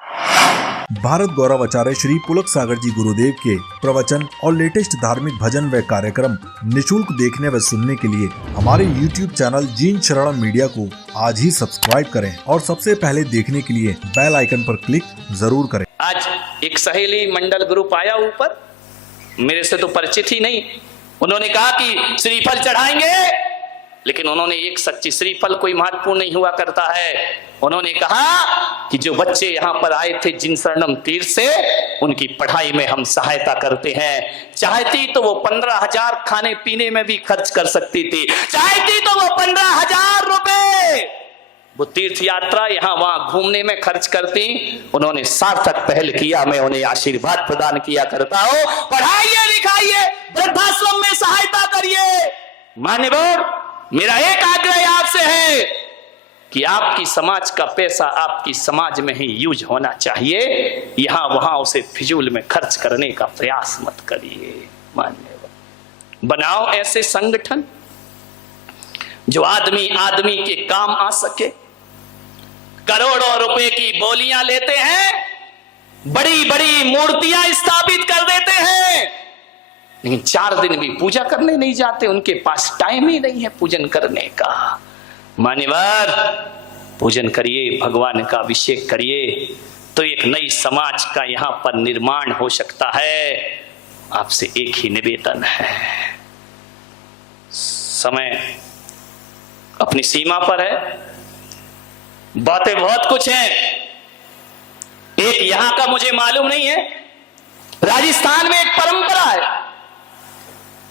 भारत गौरव आचार्य श्री पुलक सागर जी गुरुदेव के प्रवचन और लेटेस्ट धार्मिक भजन व कार्यक्रम निशुल्क देखने व सुनने के लिए हमारे YouTube चैनल जीन शरणम मीडिया को आज ही सब्सक्राइब करें और सबसे पहले देखने के लिए बेल आइकन पर क्लिक जरूर करें। आज एक सहेली मंडल ग्रुप आया ऊपर, मेरे से तो परिचित ही नहीं। उन्होंने कहा कि श्रीफल चढ़ाएंगे, लेकिन उन्होंने एक सच्ची श्रीफल कोई महत्वपूर्ण नहीं हुआ करता है। उन्होंने कहा कि जो बच्चे यहाँ पर आए थे जिन शरणम तीर्थ से, उनकी पढ़ाई में हम सहायता करते हैं। चाहती तो वो 15,000 खाने पीने में भी खर्च कर सकती थी, चाहती तो वो 15,000 रुपए वो तीर्थ यात्रा यहाँ वहां घूमने में खर्च करती। उन्होंने सार्थक पहल किया, मैं उन्हें आशीर्वाद प्रदान किया करता हूं। पढ़ाइए लिखाइए, वृद्धाश्रम में सहायता करिए। मान्यवर, मेरा एक आग्रह आपसे है कि आपकी समाज का पैसा आपकी समाज में ही यूज होना चाहिए, यहां वहां उसे फिजूल में खर्च करने का प्रयास मत करिए। मान्यवर, बनाओ ऐसे संगठन जो आदमी आदमी के काम आ सके। करोड़ों रुपए की बोलियां लेते हैं, बड़ी बड़ी मूर्तियां स्थापित कर देते हैं, लेकिन 4 दिन भी पूजा करने नहीं जाते। उनके पास टाइम ही नहीं है पूजन करने का। मान्यवर, पूजन करिए, भगवान का अभिषेक करिए, तो एक नई समाज का यहां पर निर्माण हो सकता है। आपसे एक ही निवेदन है, समय अपनी सीमा पर है, बातें बहुत कुछ हैं। एक यहां का मुझे मालूम नहीं है, राजस्थान में एक परंपरा है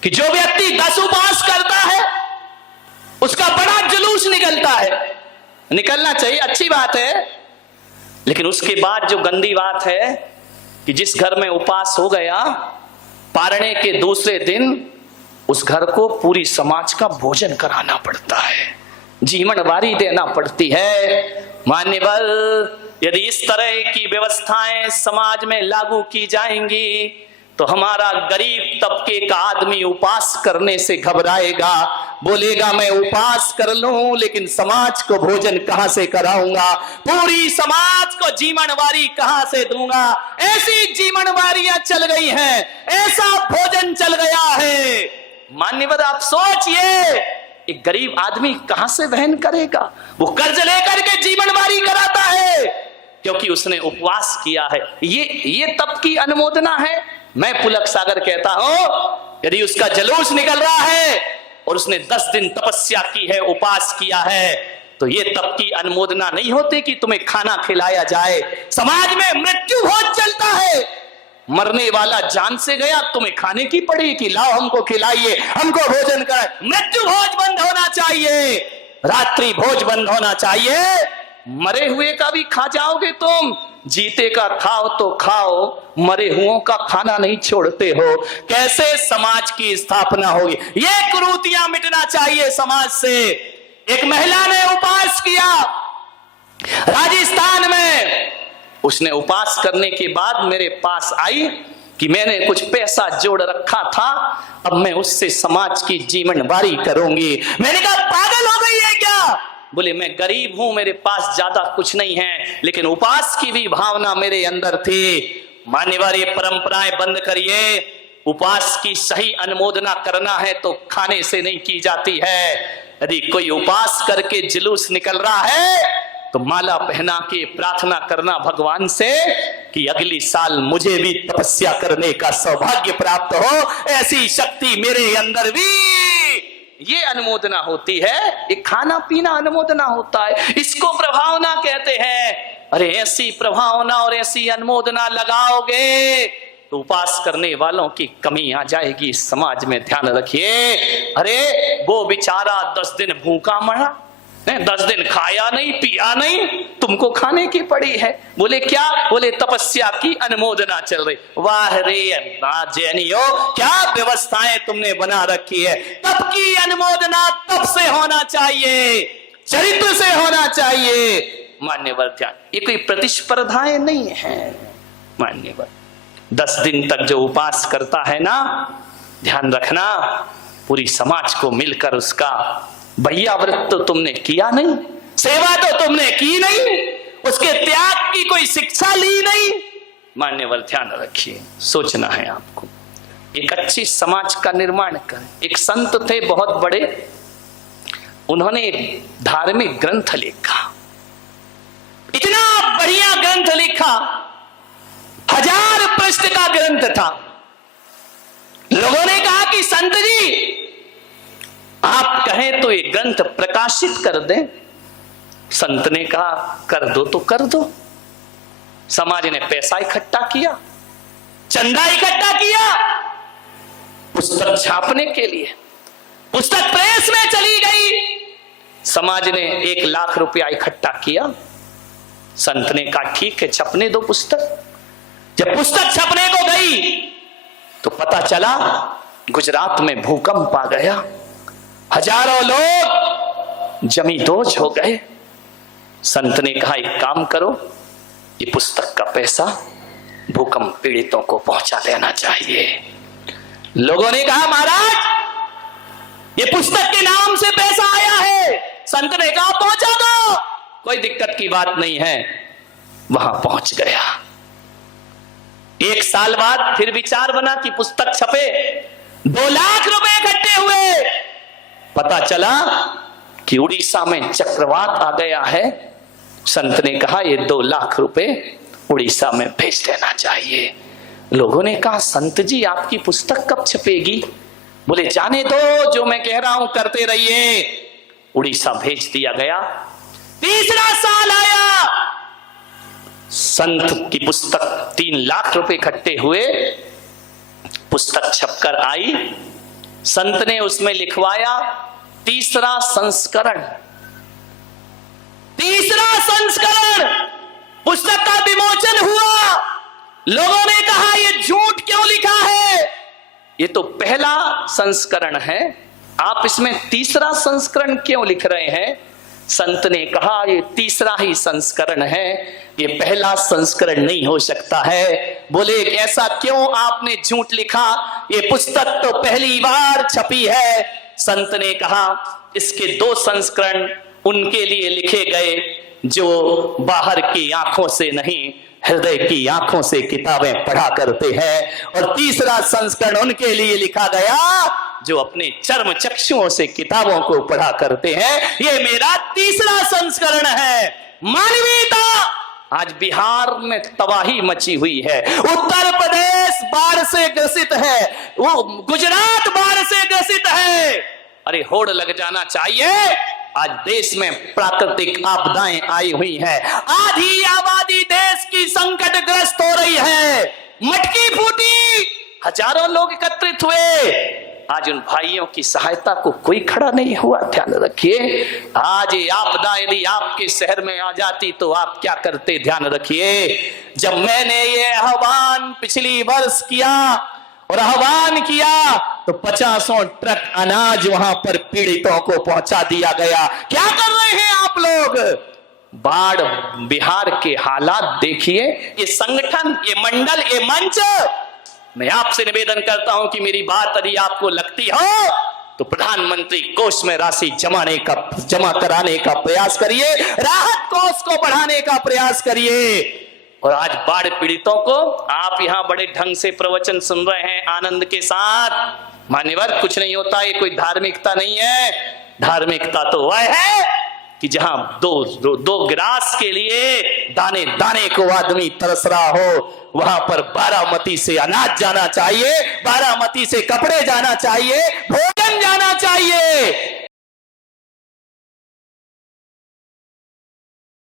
कि जो व्यक्ति 10 उपवास करता है उसका बड़ा जुलूस निकलता है। निकलना चाहिए, अच्छी बात है, लेकिन उसके बाद जो गंदी बात है कि जिस घर में उपवास हो गया, पारणे के दूसरे दिन उस घर को पूरी समाज का भोजन कराना पड़ता है, जीवनवारी देना पड़ती है। मान्यवर, यदि इस तरह की व्यवस्थाएं समाज में लागू की जाएंगी तो हमारा गरीब तबके का आदमी उपवास करने से घबराएगा, बोलेगा मैं उपवास कर लूं लेकिन समाज को भोजन कहां से कराऊंगा, पूरी समाज को जीवनवारी कहां से दूंगा। ऐसी जीवनवारियां चल गई हैं, ऐसा भोजन चल गया है। मान्यवर, आप सोचिए, एक गरीब आदमी कहां से वहन करेगा? वो कर्ज लेकर के जीवनवारी कराता है क्योंकि उसने उपवास किया है। ये तप की अनुमोदना है। मैं पुलक सागर कहता हूं, यदि उसका जुलूस निकल रहा है और उसने 10 दिन तपस्या की है, उपवास किया है, तो ये तप की अनुमोदना नहीं होती कि तुम्हें खाना खिलाया जाए। समाज में मृत्यु भोज चलता है, मरने वाला जान से गया, तुम्हें खाने की पड़ी कि लाओ हमको खिलाइए, हमको भोजन कराए। मृत्यु भोज बंद होना चाहिए, रात्रि भोज बंद होना चाहिए। मरे हुए का भी खा जाओगे तुम, जीते का खाओ तो खाओ, मरे हुओं का खाना नहीं छोड़ते हो। कैसे समाज की स्थापना होगी? ये कुरीतियां मिटना चाहिए समाज से। एक महिला ने उपवास किया राजस्थान में, उसने उपवास करने के बाद मेरे पास आई कि मैंने कुछ पैसा जोड़ रखा था, अब मैं उससे समाज की जीवनवारी करूंगी। मैंने कहा पागल हो गई है क्या? बोले मैं गरीब हूं, मेरे पास ज्यादा कुछ नहीं है, लेकिन उपवास की भी भावना मेरे अंदर थी। मान्यवर, ये परंपराएं बंद करिए। उपवास की सही अनुमोदना करना है तो खाने से नहीं की जाती है। यदि कोई उपवास करके जुलूस निकल रहा है तो माला पहना के प्रार्थना करना भगवान से कि अगली साल मुझे भी तपस्या करने का सौभाग्य प्राप्त हो, ऐसी शक्ति मेरे अंदर भी। ये अनुमोदना होती है, एक खाना पीना अनुमोदना होता है, इसको प्रभावना कहते हैं। अरे ऐसी प्रभावना और ऐसी अनुमोदना लगाओगे तो उपवास करने वालों की कमी आ जाएगी समाज में, ध्यान रखिए। अरे वो बेचारा 10 दिन भूखा मरा, 10 दिन खाया नहीं पिया नहीं, तुमको खाने की पड़ी है। बोले क्या? बोले तपस्या की अनुमोदना चल रही। वाह रे जैनियो, क्या व्यवस्थाएं तुमने बना रखी है। तप की अनुमोदना तप से होना चाहिए, चरित्र से होना चाहिए। मान्यवर, ध्यान, ये कोई प्रतिस्पर्धाएं नहीं है। मान्यवर, 10 दिन तक जो उपवास करता है ना, ध्यान रखना, पूरी समाज को मिलकर उसका भैया व्रत तो तुमने किया नहीं, सेवा तो तुमने की नहीं, उसके त्याग की कोई शिक्षा ली नहीं। मान्यवर ध्यान रखिए, सोचना है आपको, एक अच्छी समाज का निर्माण करें। एक संत थे बहुत बड़े, उन्होंने एक धार्मिक ग्रंथ लिखा, इतना बढ़िया ग्रंथ लिखा, 1000 पृष्ठ का ग्रंथ था। लोगों ने कहा कि संत जी आप कहें तो ये ग्रंथ प्रकाशित कर दें। संत ने कहा कर दो तो कर दो। समाज ने पैसा इकट्ठा किया, चंदा इकट्ठा किया, पुस्तक छापने के लिए पुस्तक प्रेस में चली गई। समाज ने 1 लाख रुपया इकट्ठा किया। संत ने कहा ठीक है, छपने दो पुस्तक। जब पुस्तक छपने को गई तो पता चला गुजरात में भूकंप आ गया, हजारों लोग जमींदोज हो गए। संत ने कहा एक काम करो, ये पुस्तक का पैसा भूकंप पीड़ितों को पहुंचा देना चाहिए। लोगों ने कहा महाराज ये पुस्तक के नाम से पैसा आया है। संत ने कहा पहुंचा दो, कोई दिक्कत की बात नहीं है। वहां पहुंच गया। 1 साल बाद फिर विचार बना कि पुस्तक छपे, 2 लाख रुपए इकट्ठे हुए। पता चला कि उड़ीसा में चक्रवात आ गया है। संत ने कहा ये 2 लाख रुपए उड़ीसा में भेज देना चाहिए। लोगों ने कहा संत जी आपकी पुस्तक कब छपेगी? बोले जाने दो, जो मैं कह रहा हूं करते रहिए। उड़ीसा भेज दिया गया। 3रा साल आया, संत की पुस्तक 3 लाख रुपए इकट्ठे हुए, पुस्तक छपकर आई। संत ने उसमें लिखवाया 3रा संस्करण। 3रा संस्करण पुस्तक का विमोचन हुआ। लोगों ने कहा यह झूठ क्यों लिखा है, ये तो पहला संस्करण है, आप इसमें 3रा संस्करण क्यों लिख रहे हैं? संत ने कहा ये 3रा ही संस्करण है, ये पहला संस्करण नहीं हो सकता है। बोले ऐसा क्यों आपने झूठ लिखा, ये पुस्तक तो पहली बार छपी है। संत ने कहा इसके 2 संस्करण उनके लिए लिखे गए जो बाहर की आंखों से नहीं, हृदय की आंखों से किताबें पढ़ा करते हैं, और 3रा संस्करण उनके लिए लिखा गया जो अपने चर्म चक्षुओं से किताबों को पढ़ा करते हैं। ये मेरा 3रा संस्करण है। मानवीयता आज बिहार में तबाही मची हुई है, उत्तर प्रदेश बाढ़ से ग्रसित है, वो गुजरात बाढ़ से ग्रसित है। अरे होड़ लग जाना चाहिए। आज देश में प्राकृतिक आपदाएं आई हुई हैं, आधी आबादी देश की संकटग्रस्त हो रही है, मटकी फूटी, हजारों लोग एकत्रित हुए। आज उन भाइयों की सहायता को कोई खड़ा नहीं हुआ। ध्यान रखिए, आज ये आपदा यदि आपके शहर में आ जाती तो आप क्या करते? ध्यान रखिए, जब मैंने ये आह्वान पिछली वर्ष किया और आह्वान किया तो 50 ट्रक अनाज वहां पर पीड़ितों को पहुंचा दिया गया। क्या कर रहे हैं आप लोग? बाढ़ बिहार के हालात देखिए। ये संगठन, ये मंडल, ये मंच, मैं आपसे निवेदन करता हूं कि मेरी बात यदि आपको लगती हो तो प्रधानमंत्री कोष में राशि जमा कराने का प्रयास करिए, राहत कोष को बढ़ाने का प्रयास करिए। और आज बाढ़ पीड़ितों को आप यहां बड़े ढंग से प्रवचन सुन रहे हैं आनंद के साथ। मान्यवर कुछ नहीं होता, ये कोई धार्मिकता नहीं है। धार्मिकता तो वह है कि जहां दो गिलास के लिए दाने दाने को आदमी तरस रहा हो, वहां पर बारामती से अनाज जाना चाहिए, बारामती से कपड़े जाना चाहिए, भोजन जाना चाहिए।